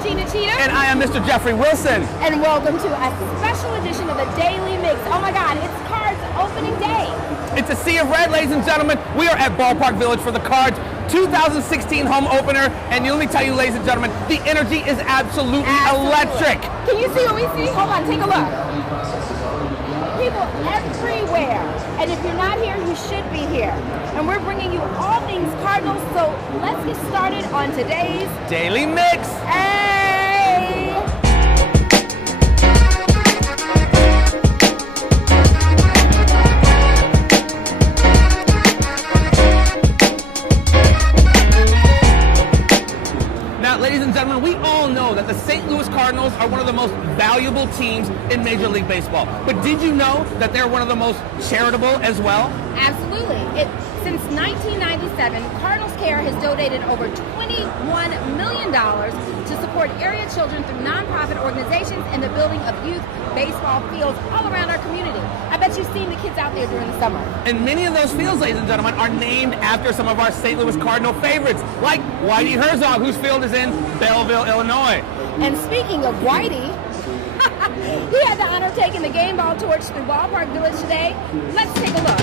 am Gina Cheatham. And I am Mr. Jeffrey Wilson. And welcome to a special edition of the Daily Mix. Oh my God, it's Cards Opening Day. It's a sea of red, ladies and gentlemen. We are at Ballpark Village for the Cards 2016 home opener. And let me tell you, ladies and gentlemen, the energy is absolutely electric. Can you see what we see? Hold on, take a look. People everywhere. And if you're not here, you should be here. And we're bringing you all things Cardinals. So let's get started on today's Daily Mix. Hey! Ladies and gentlemen, we all know that the St. Louis Cardinals are one of the most valuable teams in Major League Baseball. But did you know that they're one of the most charitable as well? Absolutely. Since 1997, Cardinals Care has donated over $21 million to support area children through nonprofit organizations and the building of youth baseball fields all around our community. I bet you've seen the kids out there during the summer. And many of those fields, ladies and gentlemen, are named after some of our St. Louis Cardinal favorites, like Whitey Herzog, whose field is in Belleville, Illinois. And speaking of Whitey, he had the honor of taking the game ball torch through Ballpark Village today. Let's take a look.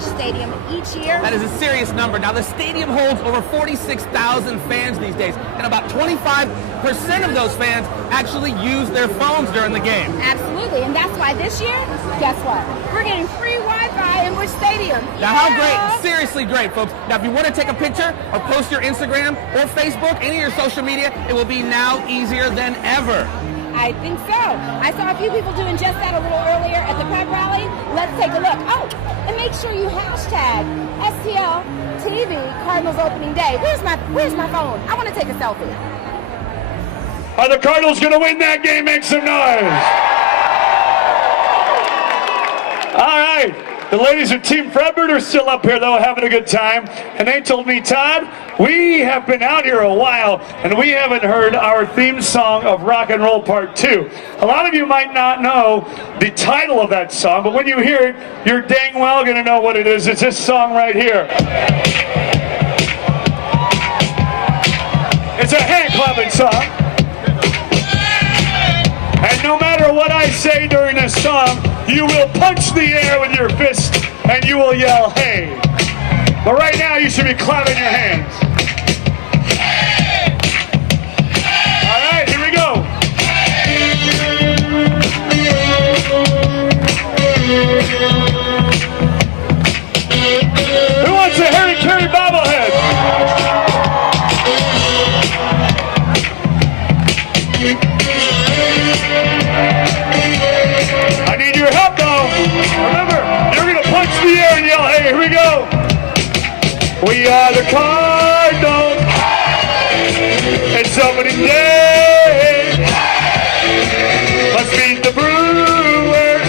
Stadium each year. That is a serious number. Now, the stadium holds over 46,000 fans these days, and about 25% of those fans actually use their phones during the game. Absolutely, and that's why this year, guess what? We're getting free Wi-Fi in Busch Stadium. Now, how great, seriously great, folks. Now, if you want to take a picture or post your Instagram or Facebook, any of your social media, it will be now easier than ever. I think so. I saw a few people doing just that a little earlier at the pep rally. Let's take a look. Oh, and make sure you hashtag STL TV Cardinals Opening Day. Where's my phone? I want to take a selfie. Are the Cardinals going to win that game? Make some noise. All right. The ladies of Team Fredbird are still up here, though, having a good time. And they told me, Todd, we have been out here a while, and we haven't heard our theme song of Rock and Roll Part 2. A lot of you might not know the title of that song, but when you hear it, you're dang well going to know what it is. It's this song right here. It's a hand-clapping song. And no matter what I say during this song, you will punch the air with your fist and you will yell, hey. But right now you should be clapping your hands. All right, here we go. Who wants a Harry Carey bobblehead? I need your help, though. Remember, you're going to punch the air and yell, hey, here we go. We are the Cardinals. It's opening day. Let's beat the Brewers.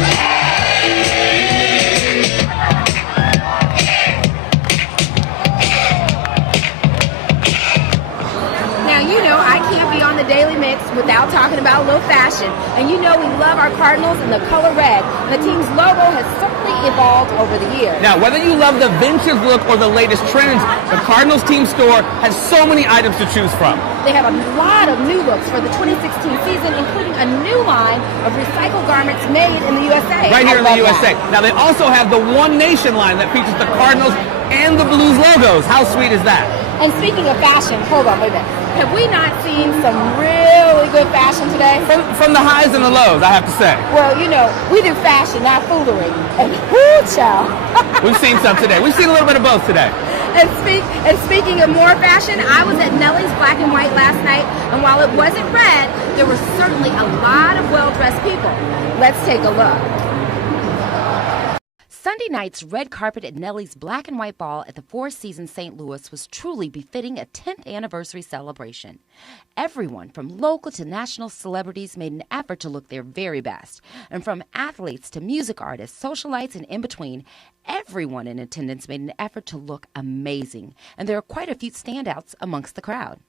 Now, you know I can't be on the Daily Mix without talking about a little fashion. And you know we love our Cardinals in the color red. The team's logo has certainly evolved over the years. Now, whether you love the vintage look or the latest trends, the Cardinals team store has so many items to choose from. They have a lot of new looks for the 2016 season, including a new line of recycled garments made in the USA. Right here in the USA. That. Now, they also have the One Nation line that features the Cardinals and the Blues logos. How sweet is that? And speaking of fashion, hold on, wait a minute. Have we not seen some really good fashion today? From the highs and the lows, I have to say. Well, you know, we do fashion, not foolery. And whoo, child. We've seen some today. We've seen a little bit of both today. And speaking of more fashion, I was at Nellie's Black and White last night, and while it wasn't red, there were certainly a lot of well-dressed people. Let's take a look. Sunday night's red carpet at Nelly's Black and White Ball at the Four Seasons St. Louis was truly befitting a 10th anniversary celebration. Everyone from local to national celebrities made an effort to look their very best. And from athletes to music artists, socialites, and in between, everyone in attendance made an effort to look amazing. And there are quite a few standouts amongst the crowd.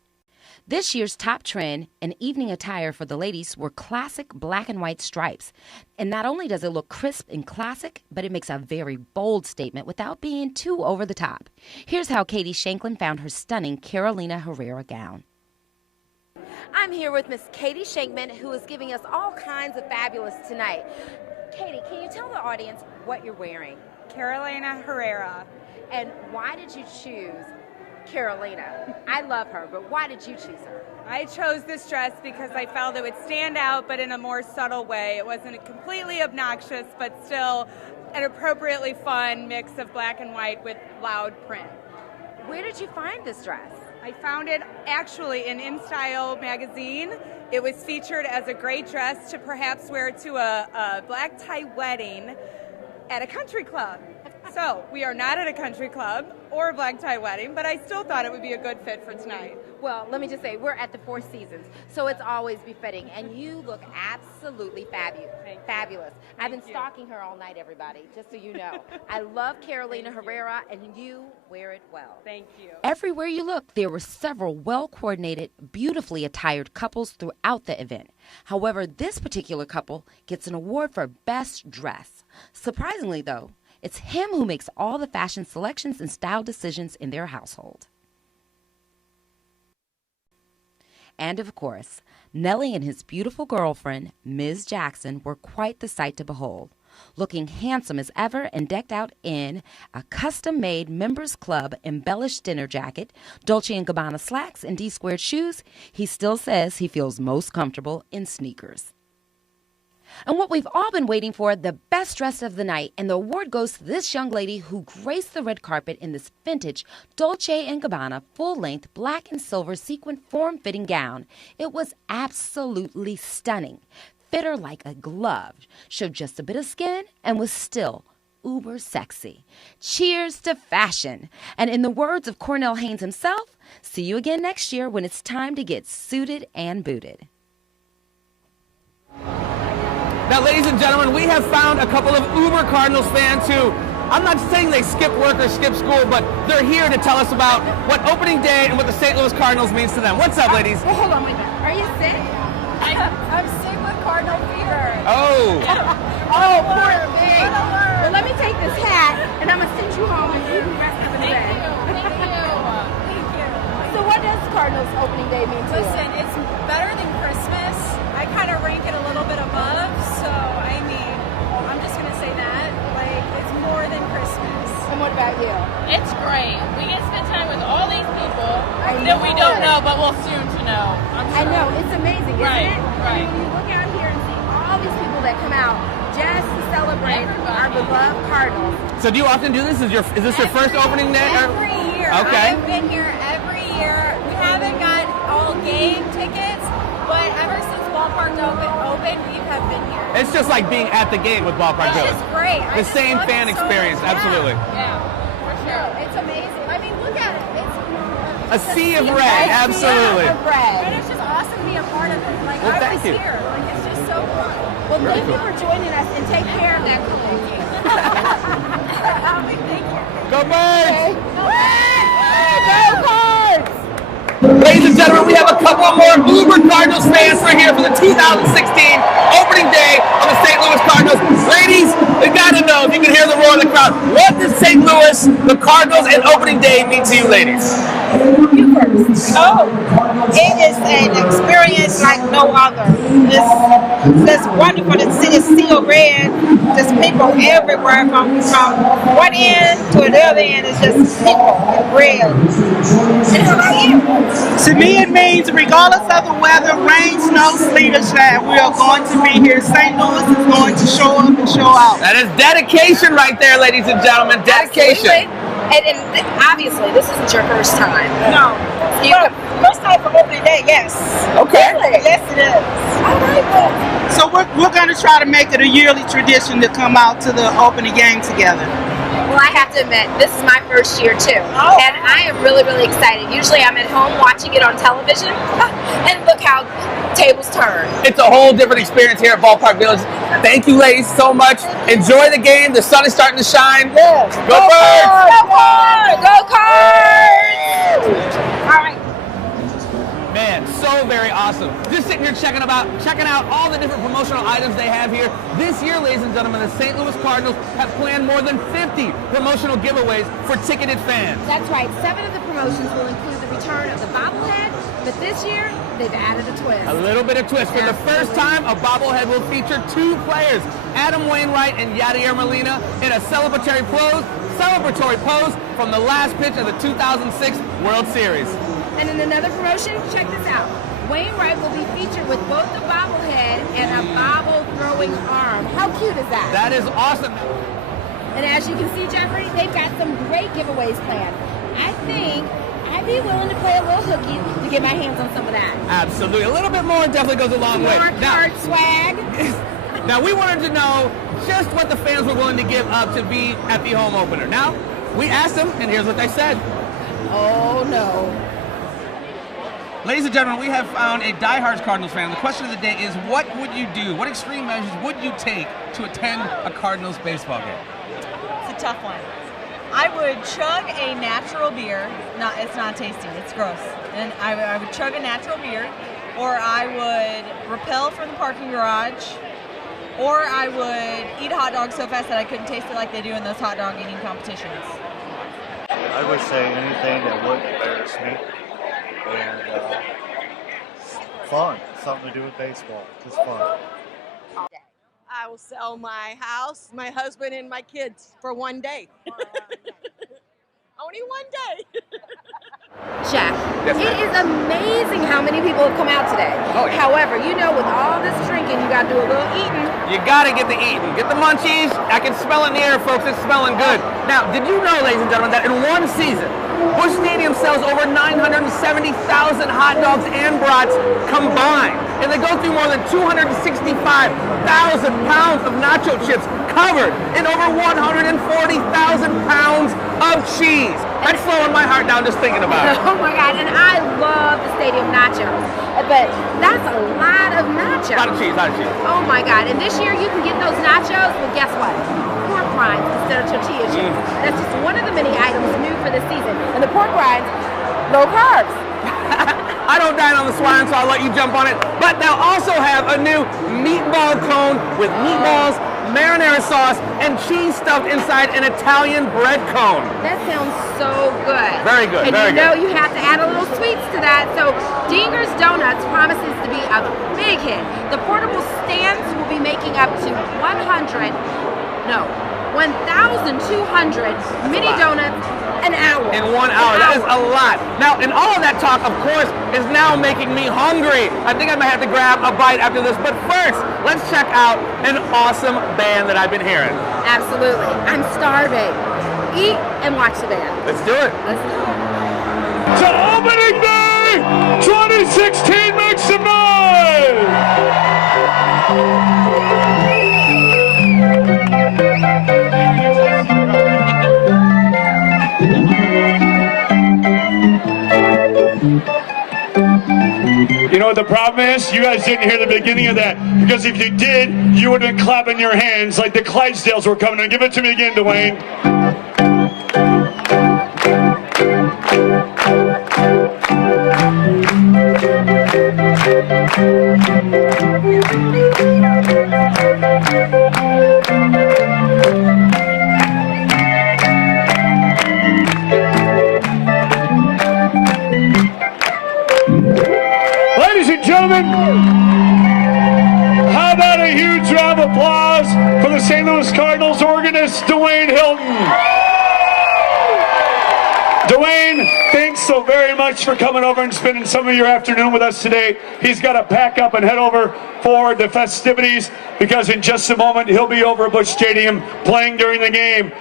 This year's top trend in evening attire for the ladies were classic black and white stripes. And not only does it look crisp and classic, but it makes a very bold statement without being too over the top. Here's how Katie Shanklin found her stunning Carolina Herrera gown. I'm here with Miss Katie Shankman, who is giving us all kinds of fabulous tonight. Katie, can you tell the audience what you're wearing? Carolina Herrera. And why did you choose Carolina? I love her, but why did you choose her? I chose this dress because I felt it would stand out, but in a more subtle way. It wasn't completely obnoxious, but still an appropriately fun mix of black and white with loud print. Where did you find this dress? I found it actually in In Style magazine. It was featured as a great dress to perhaps wear to a black tie wedding at a country club. So, we are not at a country club or a black tie wedding, but I still thought it would be a good fit for tonight. Well, let me just say, we're at the Four Seasons, so it's always befitting, and you look absolutely fabulous. I've been stalking her all night, everybody, just so you know. I love Carolina Herrera, and you wear it well. Thank you. Everywhere you look, there were several well-coordinated, beautifully attired couples throughout the event. However, this particular couple gets an award for Best Dress. Surprisingly, though, it's him who makes all the fashion selections and style decisions in their household. And of course, Nelly and his beautiful girlfriend, Ms. Jackson, were quite the sight to behold. Looking handsome as ever and decked out in a custom-made Members Club embellished dinner jacket, Dolce & Gabbana slacks, and D-squared shoes, he still says he feels most comfortable in sneakers. And what we've all been waiting for, the best dress of the night, and the award goes to this young lady who graced the red carpet in this vintage Dolce & Gabbana full-length black and silver sequin form-fitting gown. It was absolutely stunning. Fit her like a glove, showed just a bit of skin, and was still uber sexy. Cheers to fashion. And in the words of Cornell Haynes himself, see you again next year when it's time to get suited and booted. Now, ladies and gentlemen, we have found a couple of uber Cardinals fans who, I'm not saying they skip work or skip school, but they're here to tell us about what opening day and what the St. Louis Cardinals means to them. What's up, ladies? Well, hold on, wait a minute. Are you sick? I'm sick with Cardinal fever. Oh. Oh, poor thing. Well, let me take this hat, and I'm going to send you home and do the rest of the day. Thank you. So what does Cardinals opening day mean to you? Listen, it's better than Christmas. I kind of rank it a little bit above, so I mean, I'm just going to say that. Like, it's more than Christmas. And what about you? It's great. We get to spend time with all these people that we don't know, but we'll soon to know. I know, it's amazing, isn't Right, it? right. I mean, when you look out here and see all these people that come out just to celebrate our beloved Cardinals. So do you often do this? Is this your first opening day? Every year. Okay. I've been here every year. We haven't got all game tickets, but ever since Ballpark open, we have been here. It's just like being at the game with Ballpark Village. It's just great. The same fan experience, absolutely. Yeah, for sure. It's amazing. I mean, look at it. A sea of red, absolutely. And it's just awesome to be a part of it. Like, Well, I thank was you. here. Like, it's just so fun. Well, thank you for joining us, and take care of that cookie. Thank you. Go Birds! Go Cards! Ladies and gentlemen, we have a couple more uber Cardinals fans who are here for the 2016 opening day of the St. Louis Cardinals. Ladies, we got to know, if you can hear the roar of the crowd, what does St. Louis, the Cardinals, and opening day mean to you, ladies? Oh, it is an experience like no other. It's wonderful to see the seal red. Just people everywhere from one end to the other end. It's just people in red. And how about you? To me, it means regardless of the weather, rain, snow, sleet, or shine, we are going to be here. St. Louis is going to show up and show out. That is dedication right there, ladies and gentlemen. Dedication. Absolutely. And obviously, this isn't your first time. No. First time for opening day, yes. Okay. Really? Yes, it is. All right, well. So we're going to try to make it a yearly tradition to come out to the opening game together. Well, I have to admit, this is my first year too, and I am really, really excited. Usually I'm at home watching it on television, and look how tables turn. It's a whole different experience here at Ballpark Village. Thank you, ladies, so much. Enjoy the game. The sun is starting to shine. Yes. Go Birds! Go Cards! Go Cards! All right. Man, so very awesome. Just sitting here checking out all the different promotional items they have here. This year, ladies and gentlemen, the St. Louis Cardinals have planned more than 50 promotional giveaways for ticketed fans. That's right. 7 of the promotions will include the return of the bobblehead, but this year, they've added a twist. A little bit of twist. For the first time, a bobblehead will feature 2 players, Adam Wainwright and Yadier Molina, in a celebratory pose from the last pitch of the 2006 World Series. And in another promotion, check this out. Wainwright will be featured with both the bobblehead and a bobble throwing arm. How cute is that? That is awesome. And as you can see, Jeffrey, they've got some great giveaways planned. I think I'd be willing to play a little hooky to get my hands on some of that. Absolutely. A little bit more definitely goes a long way. More card swag. Now, we wanted to know just what the fans were willing to give up to be at the home opener. Now, we asked them, and here's what they said. Oh, no. Ladies and gentlemen, we have found a diehard Cardinals fan. The question of the day is, what would you do? What extreme measures would you take to attend a Cardinals baseball game? It's a tough one. I would chug a natural beer. It's not tasty. It's gross. And I would chug a natural beer, or I would rappel from the parking garage, or I would eat a hot dog so fast that I couldn't taste it like they do in those hot dog eating competitions. I would say anything that wouldn't embarrass me. And fun. Something to do with baseball. Just fun. I will sell my house, my husband, and my kids for one day. Only one day. Jeff, Yes, it is amazing how many people have come out today. Oh, yeah. However, you know, with all this drinking, you got to do a little eating. You gotta get the eating. Get the munchies. I can smell it in the air, folks. It's smelling good. Now, did you know, ladies and gentlemen, that in one season, Busch Stadium sells over 970,000 hot dogs and brats combined. And they go through more than 265,000 pounds of nacho chips covered in over 140,000 pounds of cheese. That's slowing my heart down just thinking about it. Oh my God, and I love the stadium nachos, but that's a lot of nachos. A lot of cheese, Oh my God, and this year you can get those nachos with, guess what? Pork rinds instead of tortilla chips. That's just one of the many items new for this season. And the pork rinds, low carbs. I don't dine on the swine, so I'll let you jump on it. But they'll also have a new meatball cone with meatballs, marinara sauce, and cheese stuffed inside an Italian bread cone. That sounds so good. Very good, and very you know good. you have to add a little sweets to that. So Dinger's Donuts promises to be a big hit. The portable stands will be making up to 1,200 mini donuts an hour. In 1 hour. That is a lot. Now, and all of that talk, of course, is now making me hungry. I think I might have to grab a bite after this. But first, let's check out an awesome band that I've been hearing. Absolutely. I'm starving. Eat and watch the band. Let's do it. Let's do it. To opening day 2016, make some noise! You know what the problem is? You guys didn't hear the beginning of that, because if you did, you would have been clapping your hands like the Clydesdales were coming in. Give it to me again, Dwayne. Ladies and gentlemen, how about a huge round of applause for the St. Louis Cardinals organist, Dwayne Hilton. Dwayne, thanks so very much for coming over and spending some of your afternoon with us today. He's got to pack up and head over for the festivities, because in just a moment he'll be over at Busch Stadium playing during the game.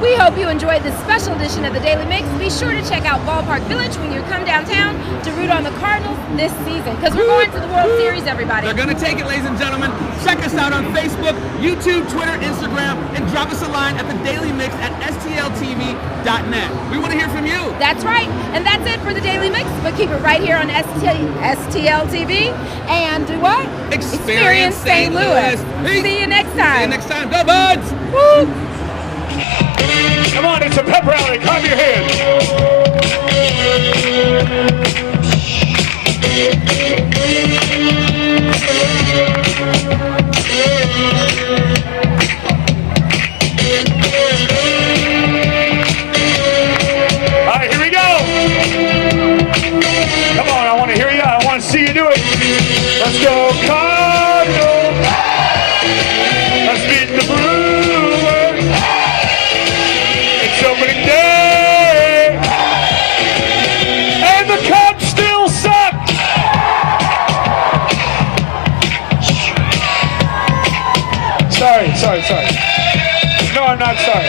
We hope you enjoyed this special edition of the Daily Mix. Be sure to check out Ballpark Village when you come downtown to root on the Cardinals this season, because we're going to the World Series, everybody. They're going to take it, ladies and gentlemen. Check us out on Facebook, YouTube, Twitter, Instagram, and drop us a line at thedailymix@stltv.net. We want to hear from you. That's right. And that's it for the Daily Mix. But keep it right here on STL TV. And do what? Experience St. Louis. See you next time. See you next time. Go, Buds! Woo! Come on, it's a pep rally. Clap your hands. All right, here we go. Come on, I want to hear you. I want to see you do it. Let's go, Cardinals. Let's beat the Brewers. It's opening day. And the Cubs still suck. Sorry. No, I'm not sorry.